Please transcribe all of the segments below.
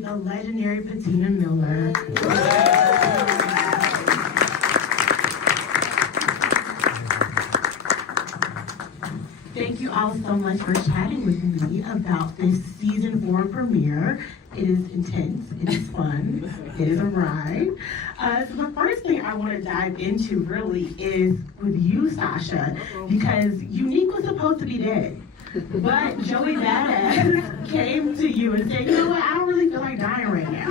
Joey, the legendary Patina Miller. Thank you all so much for chatting with me about this season 4 premiere. It is intense, it is fun, it is a ride. So the first thing I want to dive into really is with you, Sasha, because Unique was supposed to be dead. But Joey Badass came to you and said, you know what, I don't really feel like dying right now.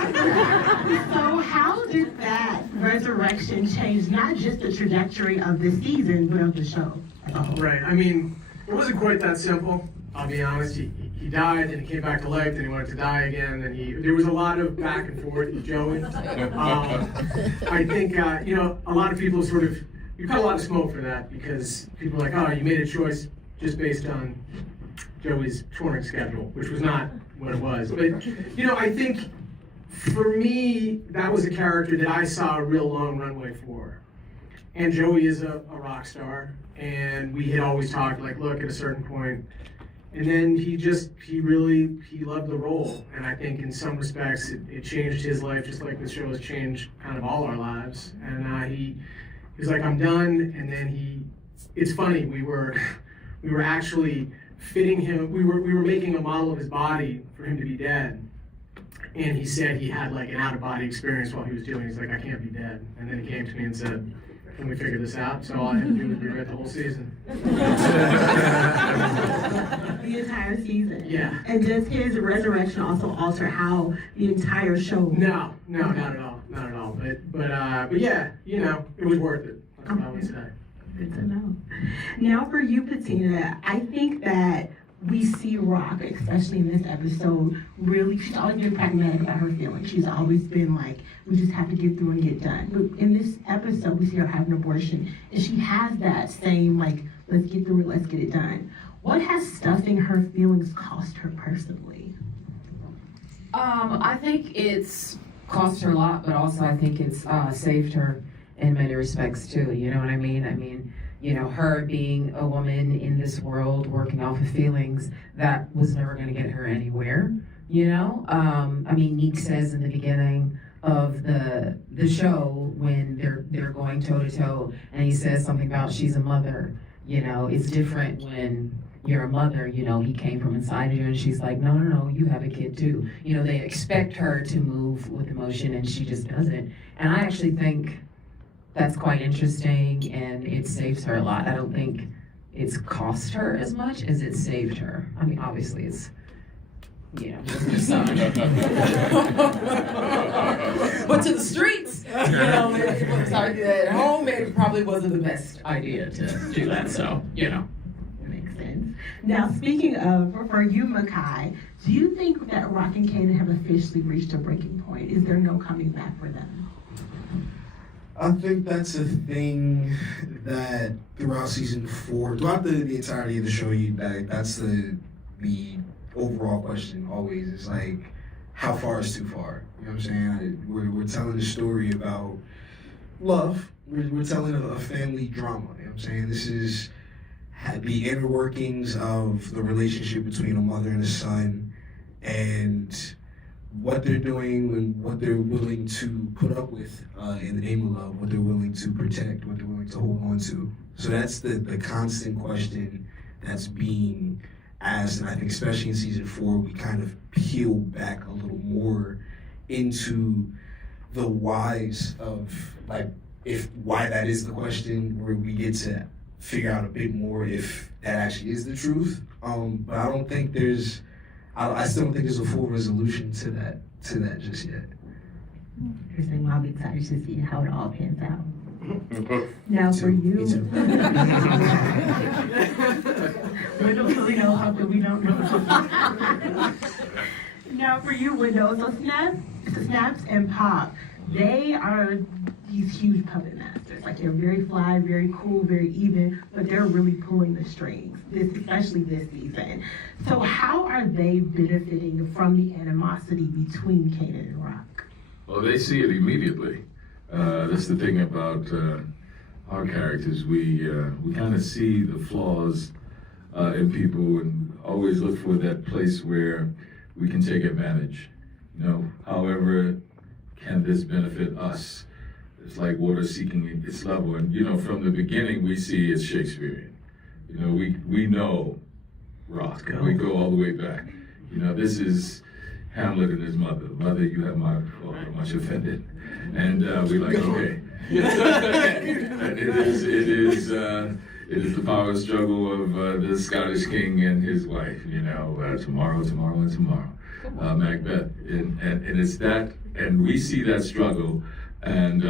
So how did that resurrection change not just the trajectory of this season, but of the show as a whole? Right, I mean, it wasn't quite that simple, I'll be honest. He died, and he came back to life, then he wanted to die again, and there was a lot of back and forth with Joey. I think, a lot of people you cut a lot of smoke for that, because people are like, oh, you made a choice just based on Joey's touring schedule, which was not what it was. But, I think for me, that was a character that I saw a real long runway for. And Joey is a rock star, and we had always talked, like, look, at a certain point, and then he loved the role. And I think in some respects, it changed his life, just like the show has changed kind of all our lives. And he was like, I'm done. And then it's funny, we were actually fitting him, we were making a model of his body for him to be dead. And he said he had like an out-of-body experience while he was doing it. He's like, I can't be dead. And then he came to me and said, can we figure this out? So all I had to do was rewrite the whole season. The entire season? Yeah. And does his resurrection also alter how the entire show? No, not at all, not at all. But yeah, it was worth it. That's what I would say. Good to know. Now for you, Patina, I think that we see Rock, especially in this episode, really, she's always been pragmatic about her feelings. She's always been like, we just have to get through and get done. But in this episode, we see her have an abortion, and she has that same, like, let's get through it, let's get it done. What has stuffing her feelings cost her personally? I think it's cost her a lot, but also I think it's saved her in many respects too, you know what I mean? I mean, her being a woman in this world, working off of feelings, that was never going to get her anywhere, I mean, Neek says in the beginning of the show when they're going toe to toe, and he says something about she's a mother, it's different when you're a mother, he came from inside of you, and she's like, no, you have a kid too. They expect her to move with emotion, and she just doesn't. And I actually think that's quite interesting, and it saves her a lot. I don't think it's cost her as much as it saved her. I mean, obviously it's, her son. But to the streets, sorry, at home, it probably wasn't the best idea to do that, so, Makes sense. Now, speaking of, for you, Makai, do you think that Rock and Kanan have officially reached a breaking point? Is there no coming back for them? I think that's a thing that throughout season 4, throughout the entirety of the show, that's the overall question always. Is like, how far is too far? You know what I'm saying? We're telling a story about love. We're telling a family drama. You know what I'm saying? This is the inner workings of the relationship between a mother and a son, and what they're doing and what they're willing to put up with in the name of love, what they're willing to protect, what they're willing to hold on to. So that's the constant question that's being asked, and I think especially in season 4, we kind of peel back a little more into the whys of why that is the question, where we get to figure out a bit more if that actually is the truth. But I don't think I still don't think there's a full resolution to that just yet. Interesting. I'll be excited to see how it all pans out. Now for you. We don't really know how, but we don't know. Now for you, Windows. So Snaps and Pop, they are these huge puppet masters. Like, they're very fly, very cool, very even, but they're really pulling the strings, especially this season. So how are they benefiting from the animosity between Kanan and Rock? Well, they see it immediately. That's the thing about our characters. We kind of see the flaws in people and always look for that place where we can take advantage. However, can this benefit us? It's like water seeking its level. And, you know, from the beginning, we see it's Shakespearean. You know, we know Rock, and we go all the way back. You know, this is Hamlet and his mother. Mother, you have my fault, much offended. And we're like, okay. And it is the power struggle of the Scottish king and his wife, you know, tomorrow, and tomorrow. Macbeth. And it's that, and we see that struggle, and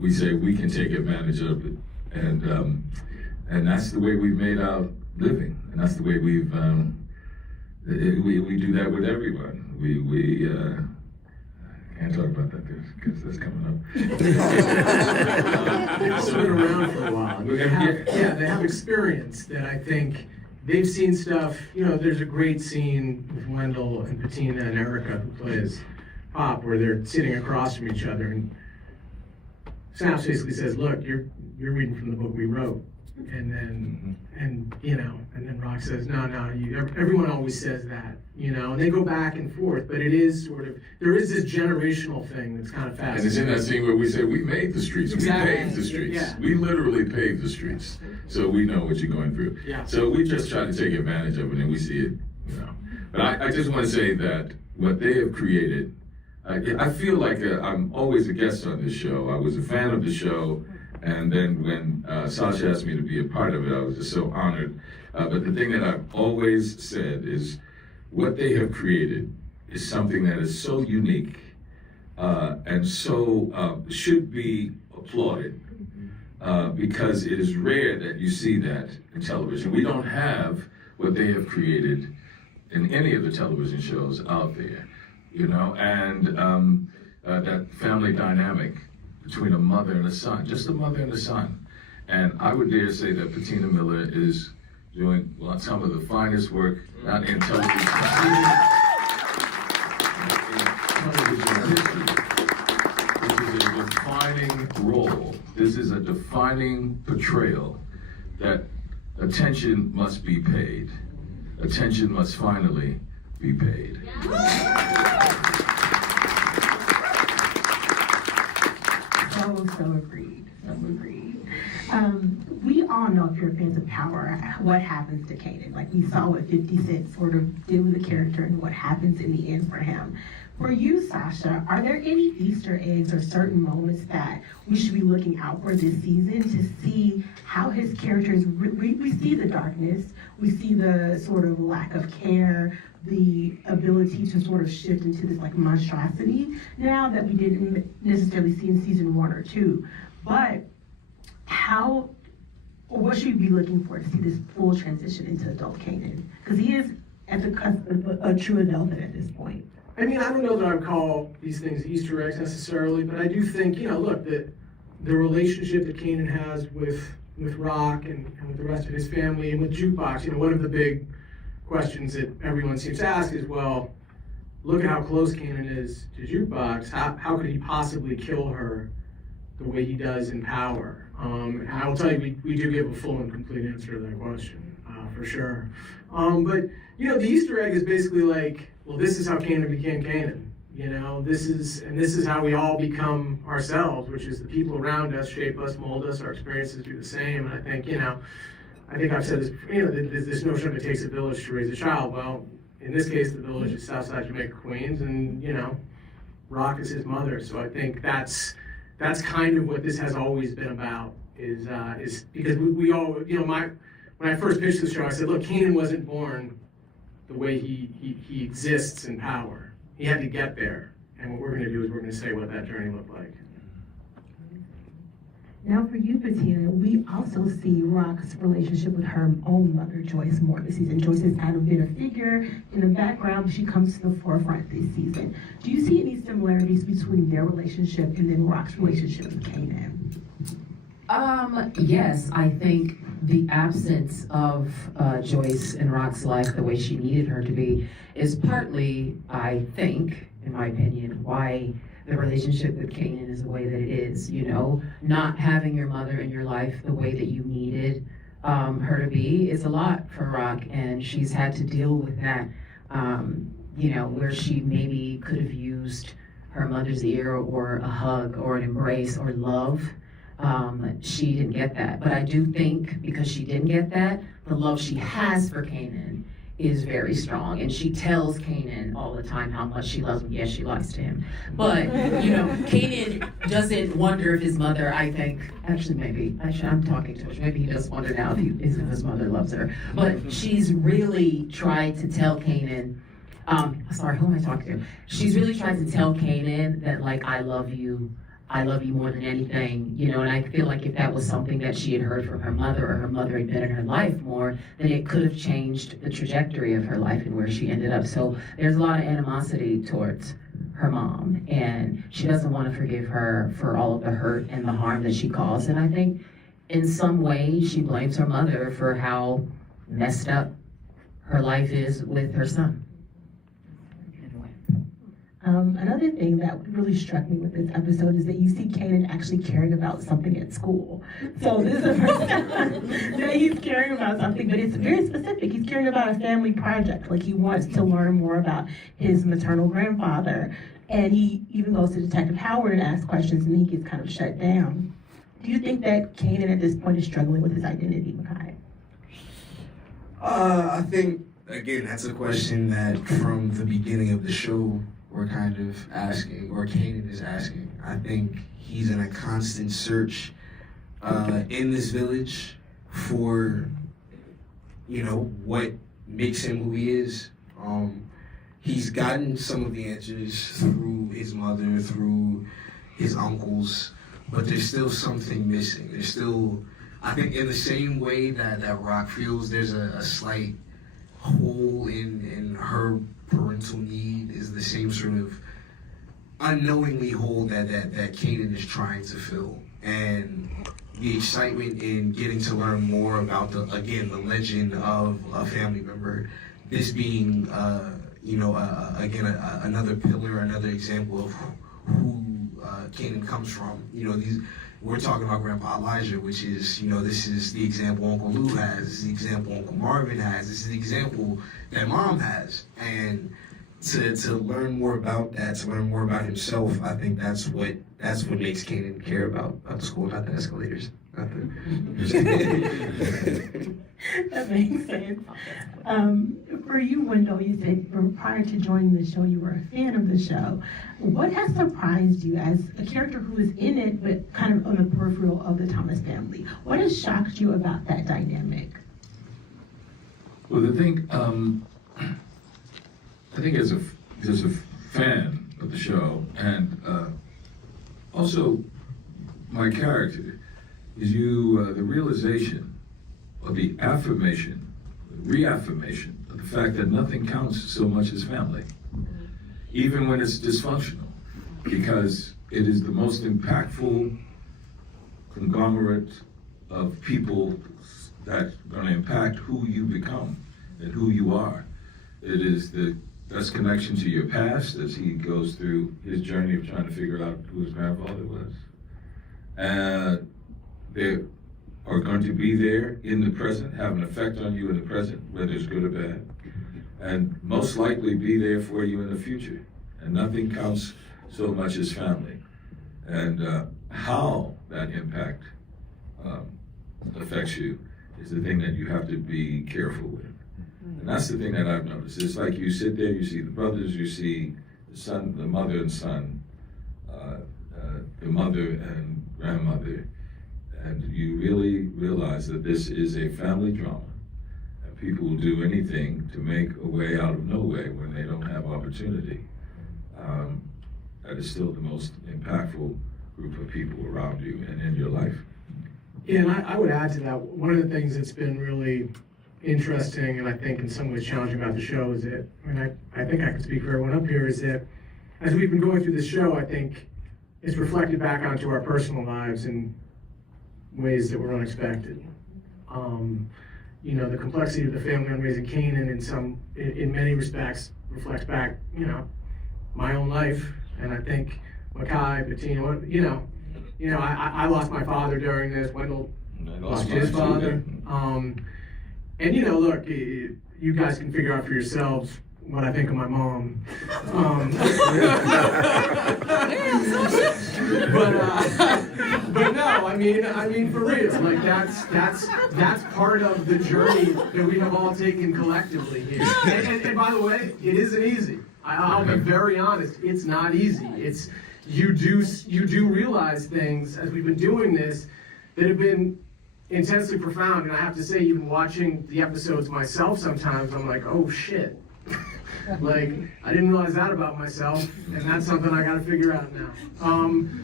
we say we can take advantage of it. And that's the way we've made our living, and that's the way we do that with everyone. We can't talk about that because that's coming up. They've also been around for a while. They have experience that I think they've seen stuff. You know, there's a great scene with Wendell and Patina and Erica, who plays Pop, where they're sitting across from each other, and Snaps basically says, "Look, you're reading from the book we wrote." And then, and then Rock says, no, everyone always says that, you know, and they go back and forth, but it is sort of, there is this generational thing that's kind of fascinating. And it's in that scene where we say, we made the streets, exactly. We paved the streets. Yeah. We literally paved the streets, so we know what you're going through. Yeah. So we just try to take advantage of it, and we see it, you know. But I just want to say that what they have created, I feel like I'm always a guest on this show. I was a fan of the show. And then when Sasha asked me to be a part of it, I was just so honored. But the thing that I've always said is what they have created is something that is so unique and so should be applauded because it is rare that you see that in television. We don't have what they have created in any of the television shows out there, you know, and that family dynamic between a mother and a son, just a mother and a son. And I would dare say that Patina Miller is doing some of the finest work, not in television, history. This is a defining role. This is a defining portrayal that attention must be paid. Attention must finally be paid. So agreed. We all know, if you're fans of Power, what happens to Kanan. Like, we saw what 50 Cent sort of did with the character and what happens in the end for him. For you, Sasha, are there any Easter eggs or certain moments that we should be looking out for this season to see how his character is? We see the darkness, we see the sort of lack of care, the ability to sort of shift into this like monstrosity now that we didn't necessarily see in season 1 or 2. But what should we be looking for to see this full transition into adult Kanan? Because he is at the cusp of a true adulthood at this point. I mean, I don't know that I would call these things Easter eggs necessarily, but I do think, you know, look, the relationship that Kanan has with Rock and with the rest of his family and with Jukebox, you know, one of the big questions that everyone seems to ask is, well, look at how close Kanan is to Jukebox. How could he possibly kill her the way he does in Power? And I will tell you, we do give a full and complete answer to that question, for sure. But, you know, the Easter egg is basically like, well, this is how Kanan became Kanan. You know, this is how we all become ourselves, which is the people around us shape us, mold us, our experiences do the same. And I think, you know, I've said this, you know, this notion of it takes a village to raise a child. Well, in this case, the village is Southside Jamaica, Queens, and, you know, Rock is his mother. So I think that's kind of what this has always been about, is because we all, you know, when I first pitched the show, I said, look, Kanan wasn't born the way he exists in Power. He had to get there. And what we're going to do is we're going to say what that journey looked like. Now for you, Patina, we also see Rock's relationship with her own mother, Joyce, more this season. Joyce has kind of been a figure in the background, but she comes to the forefront this season. Do you see any similarities between their relationship and then Rock's relationship with Kanan? Yes, I think the absence of Joyce in Rock's life the way she needed her to be is partly, I think, in my opinion, why the relationship with Kanan is the way that it is. You know, not having your mother in your life the way that you needed her to be is a lot for Rock, and she's had to deal with that, you know, where she maybe could have used her mother's ear or a hug or an embrace or love. She didn't get that. But I do think because she didn't get that, the love she has for Kanan is very strong. And she tells Kanan all the time how much she loves him. Yes, she lies to him. But, Kanan doesn't wonder if his mother, I think, I'm talking too much. Maybe he does wonder now if his mother loves her. But she's really tried to tell Kanan, sorry, who am I talking to? She's really tried to tell Kanan that, like, I love you more than anything, and I feel like if that was something that she had heard from her mother or her mother had been in her life more, then it could have changed the trajectory of her life and where she ended up. So there's a lot of animosity towards her mom, and she doesn't want to forgive her for all of the hurt and the harm that she caused. And I think in some way she blames her mother for how messed up her life is with her son. Another thing that really struck me with this episode is that you see Kanan actually caring about something at school. So this is the first time that he's caring about something, but it's very specific. He's caring about a family project. Like, he wants to learn more about his maternal grandfather. And he even goes to Detective Howard and asks questions, and he gets kind of shut down. Do you think that Kanan at this point is struggling with his identity, Makai? I think, again, that's a question that from the beginning of the show, we're kind of asking, or Kanan is asking. I think he's in a constant search in this village for, what makes him who he is. He's gotten some of the answers through his mother, through his uncles, but there's still something missing. There's still, I think in the same way that Rock feels, there's a slight hole in her parental need, is the same sort of unknowingly hole that Kanan is trying to fill. And the excitement in getting to learn more about the legend of a family member, this being another pillar, another example of who Kanan comes from. We're talking about Grandpa Elijah, which is, this is the example Uncle Lou has, this is the example Uncle Marvin has, this is the example that Mom has. And to learn more about that, to learn more about himself, I think that's what makes Kanan care about the school, not the escalators. That makes sense. For you, Wendell, you said prior to joining the show, you were a fan of the show. What has surprised you as a character who is in it, but kind of on the peripheral of the Thomas family? What has shocked you about that dynamic? Well, the thing, I think as a fan of the show, and also my character, is the realization of the affirmation, reaffirmation of the fact that nothing counts so much as family, even when it's dysfunctional, because it is the most impactful conglomerate of people that's going to impact who you become and who you are. It is the best connection to your past as he goes through his journey of trying to figure out who his grandfather was. And they are going to be there in the present, have an effect on you in the present, whether it's good or bad, and most likely be there for you in the future. And nothing counts so much as family. And how that impact affects you is the thing that you have to be careful with. And that's the thing that I've noticed. It's like you sit there, you see the brothers, you see the son, the mother and son, the mother and grandmother, and you really realize that this is a family drama. And people will do anything to make a way out of no way when they don't have opportunity. That is still the most impactful group of people around you and in your life. Yeah, and I would add to that, one of the things that's been really interesting and I think in some ways challenging about the show is that, I think I can speak for everyone up here, is that as we've been going through this show, I think it's reflected back onto our personal lives in ways that were unexpected. The complexity of the family on raising Kanan in many respects reflects back, my own life. And I think Makai, Bettina, I lost my father during this. Wendell lost his father. And look, you guys can figure out for yourselves what I think of my mom. but no, I mean for real, like that's part of the journey that we have all taken collectively here. And by the way, it isn't easy. I'll be very honest. It's not easy. It's you do realize things as we've been doing this that have been intensely profound. And I have to say, even watching the episodes myself, sometimes I'm like, oh shit. Like, I didn't realize that about myself, and that's something I got to figure out now.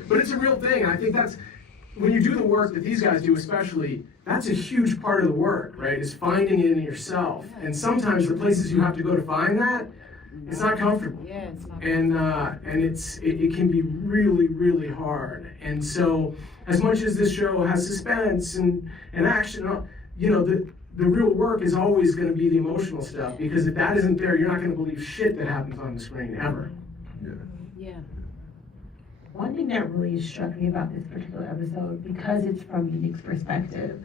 But it's a real thing. I think that's, when you do the work that these guys do especially, that's a huge part of the work, right, is finding it in yourself. And sometimes the places you have to go to find that, it's not comfortable. Yeah, it's not And it can be really, really hard. And so, as much as this show has suspense and action, you know, the real work is always going to be the emotional stuff, because if that isn't there, you're not going to believe shit that happens on the screen, ever. Yeah. One thing that really struck me about this particular episode, because it's from Unique's perspective,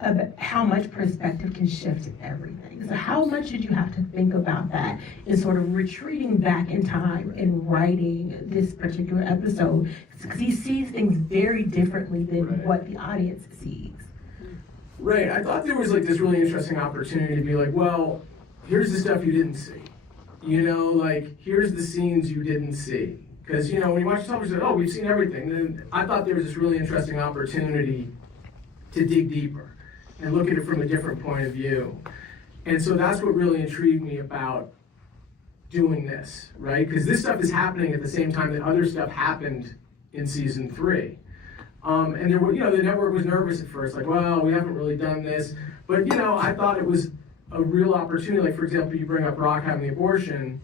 of how much perspective can shift everything. So how much did you have to think about that in sort of retreating back in time and writing this particular episode? Because he sees things very differently than what the audience sees. Right, I thought there was like this really interesting opportunity to be like, well, here's the stuff you didn't see. You know, like, here's the scenes you didn't see. Because, you know, when you watch television, oh, we've seen everything. Then I thought there was this really interesting opportunity to dig deeper and look at it from a different point of view. And so that's what really intrigued me about doing this, right? Because this stuff is happening at the same time that other stuff happened in season 3. And there were, you know, the network was nervous at first, like, well, we haven't really done this. But, you know, I thought it was a real opportunity. Like, for example, you bring up Rock having the abortion.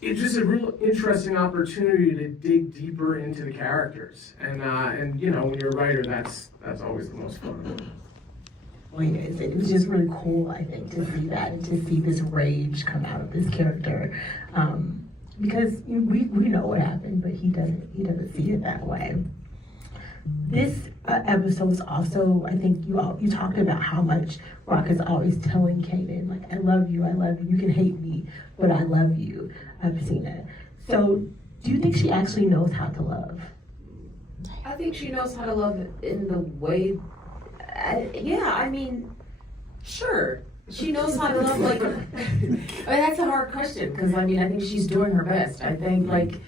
It's just a real interesting opportunity to dig deeper into the characters. And you know, when you're a writer, that's always the most fun. Well, it was just really cool, I think, to see that and to see this rage come out of this character. Because we know what happened, but he doesn't see it that way. This episode is also, I think you talked about how much Rock is always telling Kanan, like, I love you, you can hate me, but I love you, Patina. So do you think she actually knows how to love? I think she knows how to love in the way, I mean, sure. She knows how to love, like, I mean, that's a hard question, because, I mean, I think she's doing her best. I think, like,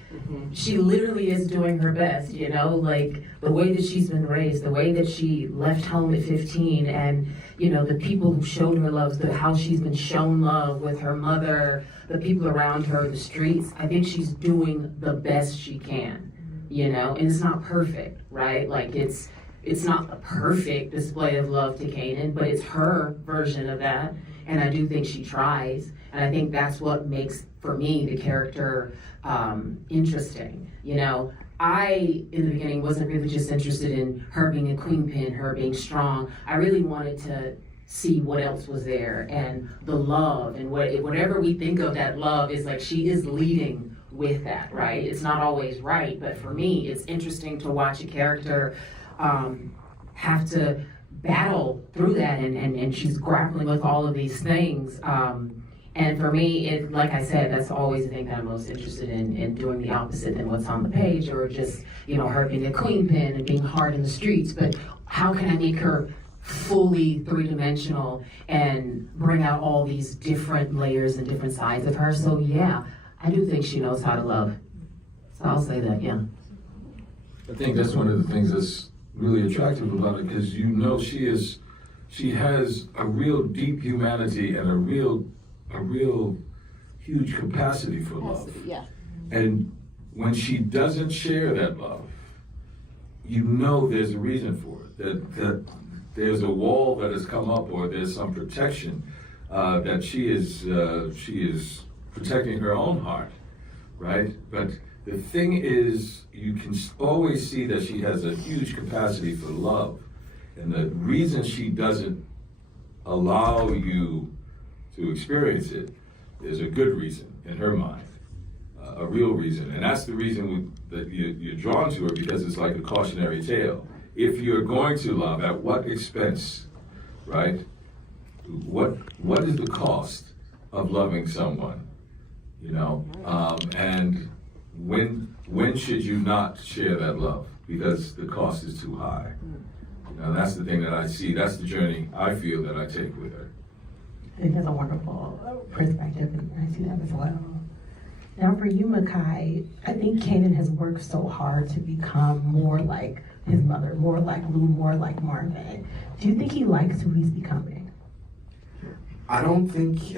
she literally is doing her best, you know, like, the way that she's been raised, the way that she left home at 15, and, you know, the people who showed her love, how she's been shown love with her mother, the people around her, the streets. I think she's doing the best she can, you know, and it's not perfect, right? Like, it's not a perfect display of love to Kanan, but it's her version of that. And I do think she tries. And I think that's what makes, for me, the character interesting. You know, I, in the beginning, wasn't really just interested in her being a queen pin, her being strong. I really wanted to see what else was there, and the love, and whatever we think of that love is, like, she is leading with that, right? It's not always right, but for me, it's interesting to watch a character have to battle through that, and she's grappling with all of these things. And for me, like I said, that's always the thing that I'm most interested in doing the opposite than what's on the page, or just, you know, her being a queen pin and being hard in the streets. But how can I make her fully three-dimensional and bring out all these different layers and different sides of her? So yeah, I do think she knows how to love. So I'll say that, yeah. I think that's one of the things that's really attractive about it, because, you know, she has a real deep humanity and a real huge capacity for love. Yeah. And when she doesn't share that love, you know there's a reason for it. That there's a wall that has come up, or there's some protection that she is protecting her own heart, right? But the thing is, you can always see that she has a huge capacity for love. And the reason she doesn't allow you to experience it is a good reason in her mind, a real reason. And that's the reason that you're drawn to her, because it's like a cautionary tale. If you're going to love, at what expense, right? What is the cost of loving someone, you know? And when when should you not share that love? Because the cost is too high. Now that's the thing that I see, that's the journey I feel that I take with her. I think that's a wonderful perspective, and I see that as well. Now for you, Makai, I think Kanan has worked so hard to become more like his mother, more like Lou, more like Marvin. Do you think he likes who he's becoming? I don't think,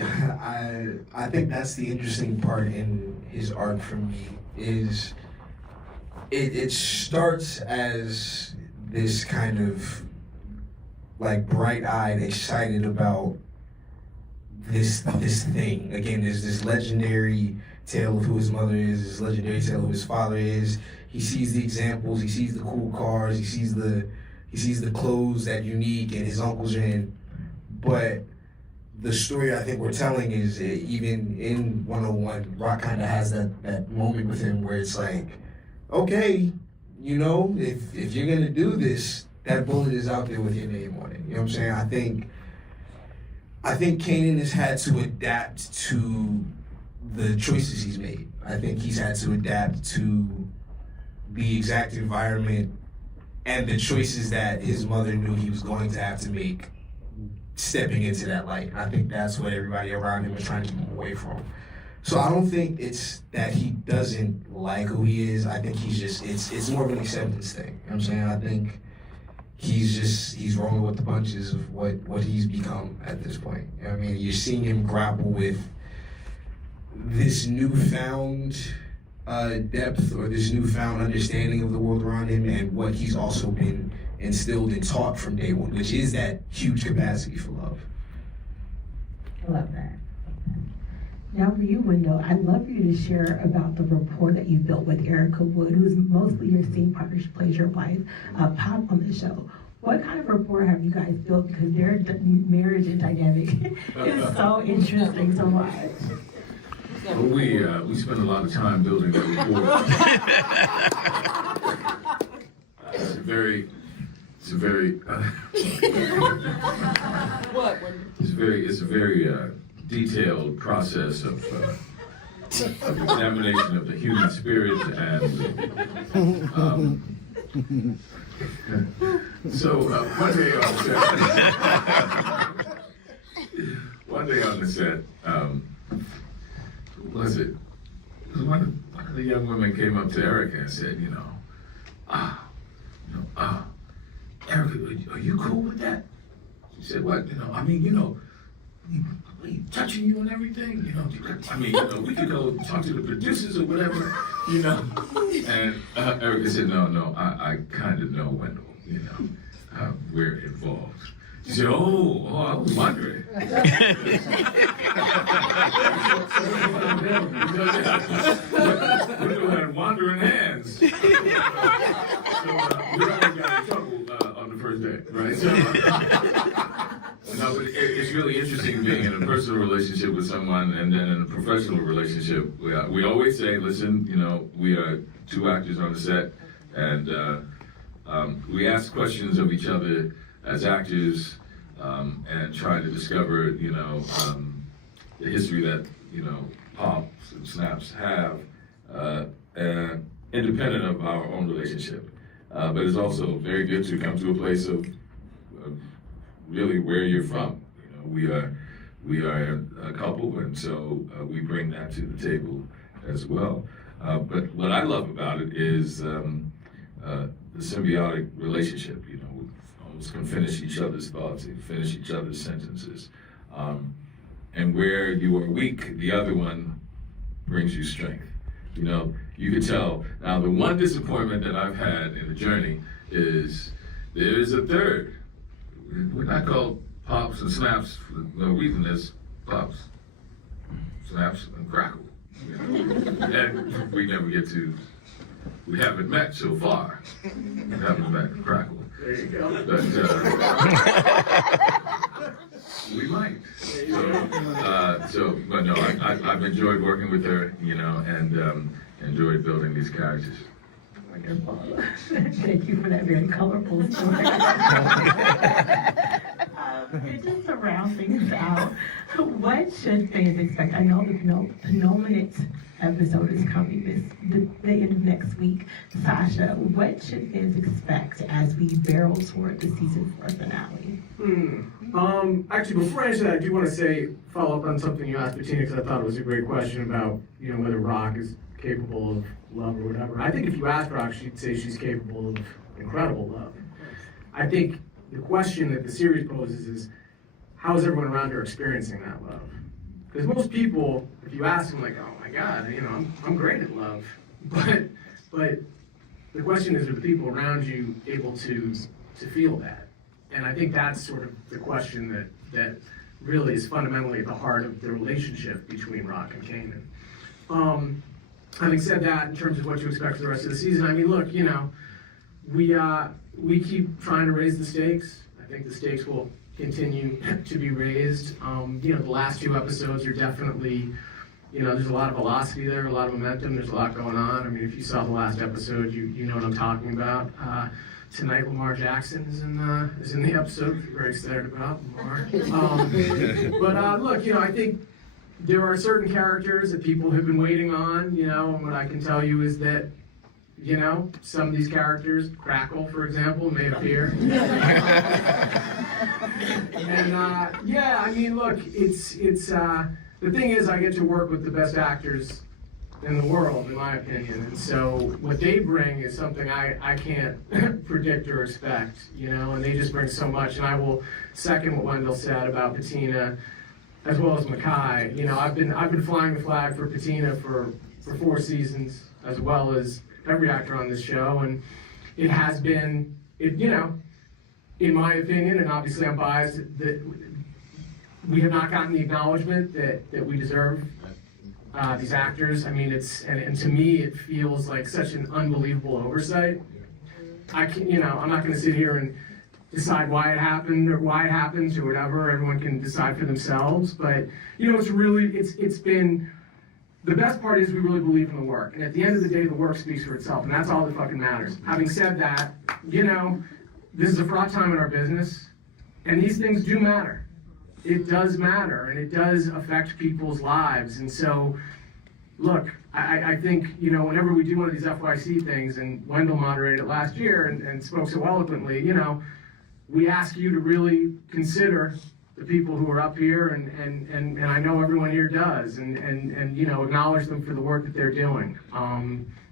I think that's the interesting part in his art for me, is it starts as this kind of like bright-eyed, excited about this thing. Again, there's this legendary tale of who his mother is, this legendary tale of who his father is. He sees the examples, he sees the cool cars, he sees the clothes that unique and his uncles are in. But the story I think we're telling is even in 101, Rock kind of has that moment with him where it's like, okay, you know, if you're gonna do this, that bullet is out there with your name on it. You know what I'm saying? I think Kanan has had to adapt to the choices he's made. I think he's had to adapt to the exact environment and the choices that his mother knew he was going to have to make stepping into that light. I think that's what everybody around him is trying to keep him away from. So I don't think it's that he doesn't like who he is. I think he's just, it's more of an acceptance thing. You know what I'm saying? I think he's rolling with the punches of what he's become at this point. You know what I mean? You're seeing him grapple with this newfound depth or this newfound understanding of the world around him and what he's also been instilled and taught from day one, which is that huge capacity for love. I love that. Now for you, Wendell, I'd love for you to share about the rapport that you built with Erica Wood, who's mostly your scene partner. She plays your wife, Pop, on the show. What kind of rapport have you guys built? Because their marriage and dynamic is so interesting to watch. Well, we spend a lot of time building that rapport. It's a very detailed process of examination of the human spirit, and so one day on the set, one of the young women came up to Erica and said, Erica, are you cool with that? She said, what? He touching you and everything, we could go talk to the producers or whatever, And Erica said, no, I kind of know Wendell, we're involved. She said, oh, I was wondering. Wendell had wandering hands. So, we always got in trouble on the first day, right? No, but it's really interesting being in a personal relationship with someone and then in a professional relationship. We always say, listen, we are two actors on the set, and we ask questions of each other as actors, and try to discover, the history that, Pops and Snaps have, independent of our own relationship. But it's also very good to come to a place of really where you're from. We are a couple, and so we bring that to the table as well. But what I love about it is the symbiotic relationship. We almost can finish each other's thoughts and finish each other's sentences. And where you are weak, the other one brings you strength. You could tell. Now, the one disappointment that I've had in the journey is there is a third. We're not called Pops and Snaps for no reason. There's Pops, Snaps, and Crackle. And we never get to, we haven't met so far. We haven't met Crackle. There you go. But we might. But no, I've enjoyed working with her, and enjoyed building these characters. Wonderful. Thank you for that very colorful story. And just to round things out, what should fans expect? I know the penultimate episode is coming the end of next week. Sasha, what should fans expect as we barrel toward the season 4 finale? Actually, before I answer that, I do want to follow up on something you asked Bettina, because I thought it was a great question about, whether Rock is capable of love or whatever. I think if you ask Rock, she'd say she's capable of incredible love. I think the question that the series poses is, how is everyone around her experiencing that love? Because most people, if you ask them, like, oh my God, I'm great at love. But the question is, are the people around you able to feel that? And I think that's sort of the question that really is fundamentally at the heart of the relationship between Rock and Kanan. Having said that, in terms of what to expect for the rest of the season, look, we keep trying to raise the stakes. I think the stakes will continue to be raised. The last 2 episodes are definitely, there's a lot of velocity there, a lot of momentum, there's a lot going on. If you saw the last episode, you know what I'm talking about. Tonight, Lamar Jackson is in the episode. Very excited about Lamar. But look, I think there are certain characters that people have been waiting on, and what I can tell you is that, some of these characters, Crackle, for example, may appear. And look, it's the thing is, I get to work with the best actors in the world, in my opinion, and so what they bring is something I can't predict or expect, and they just bring so much. And I will second what Wendell said about Bettina, as well as Makai. I've been flying the flag for Bettina for 4 seasons, as well as every actor on this show, and it has been, in my opinion, and obviously I'm biased, that we have not gotten the acknowledgement that we deserve. These actors, and to me, it feels like such an unbelievable oversight. I'm not going to sit here and decide why it happened or why it happens or whatever. Everyone can decide for themselves. But it's been, the best part is we really believe in the work. And at the end of the day, the work speaks for itself, and that's all that fucking matters. Having said that, this is a fraught time in our business, and these things do matter. It does matter, and it does affect people's lives. And so, look, I think, whenever we do one of these FYC things, and Wendell moderated it last year and spoke so eloquently, we ask you to really consider the people who are up here, and I know everyone here does, and acknowledge them for the work that they're doing,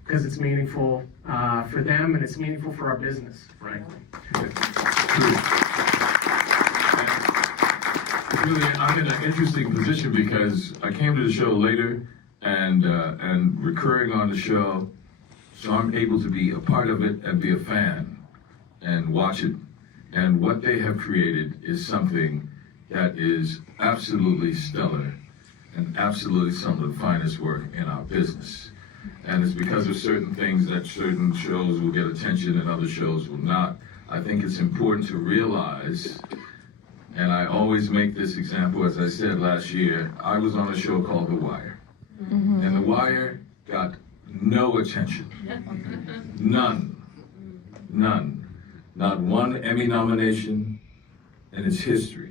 because it's meaningful for them, and it's meaningful for our business, frankly. Really, I'm in an interesting position because I came to the show later and recurring on the show, so I'm able to be a part of it and be a fan and watch it. And what they have created is something that is absolutely stellar and absolutely some of the finest work in our business. And it's because of certain things that certain shows will get attention and other shows will not. I think it's important to realize, and I always make this example, as I said last year, I was on a show called The Wire. Mm-hmm. And The Wire got no attention. None. Not one Emmy nomination in its history.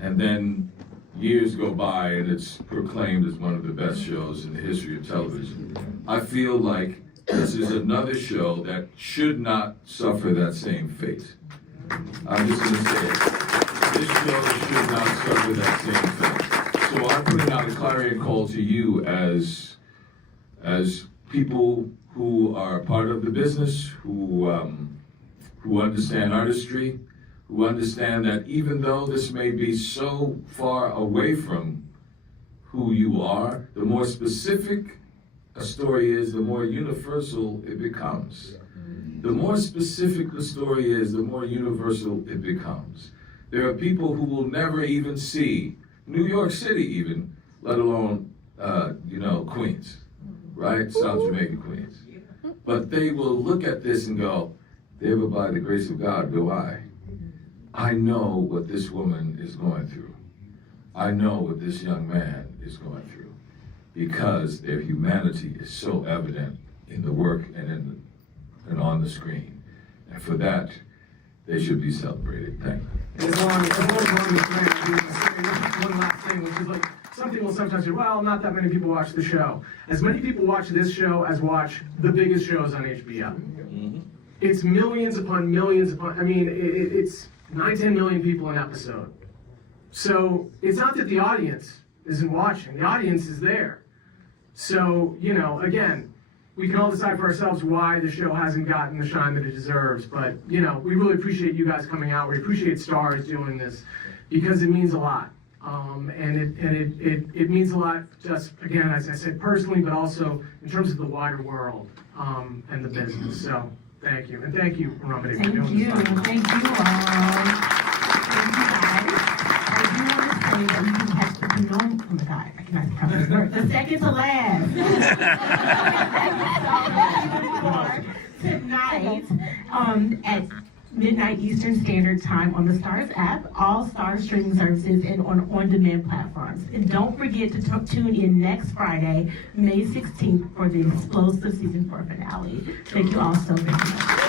And then years go by and it's proclaimed as one of the best shows in the history of television. I feel like this is another show that should not suffer that same fate. I'm just going to say it. This show should not suffer that same fate. So I'm putting out a clarion call to you as people who are part of the business, who understand artistry, who understand that even though this may be so far away from who you are, the more specific a story is, the more universal it becomes. The more specific the story is, the more universal it becomes. There are people who will never even see New York City even, let alone, Queens, right? South Jamaica, Queens. But they will look at this and go, ever by the grace of God go I. I know what this woman is going through. I know what this young man is going through, because their humanity is so evident in the work and on the screen. And for that, they should be celebrated. Thank you. And as long as one last thing, which is like, some people sometimes say, well, not that many people watch the show. As many people watch this show as watch the biggest shows on HBO. It's millions upon millions upon, I mean, it's 9-10 million people an episode. So it's not that the audience isn't watching, the audience is there. So, you know, again, we can all decide for ourselves why the show hasn't gotten the shine that it deserves, but, you know, we really appreciate you guys coming out. We appreciate Stars doing this because it means a lot. It means a lot just, again, as I said, personally, but also in terms of the wider world and the business. So thank you. And thank you, Ramadi, for doing this. Thank you all. Thank you guys. I do want to say that you can catch the oh my God, I cannot count this word. The second to last. Tonight at midnight Eastern Standard Time on the Stars app, all Stars streaming services, and on on-demand platforms. And don't forget to tune in next Friday, May 16th, for the explosive season 4 finale. Thank you all so very much.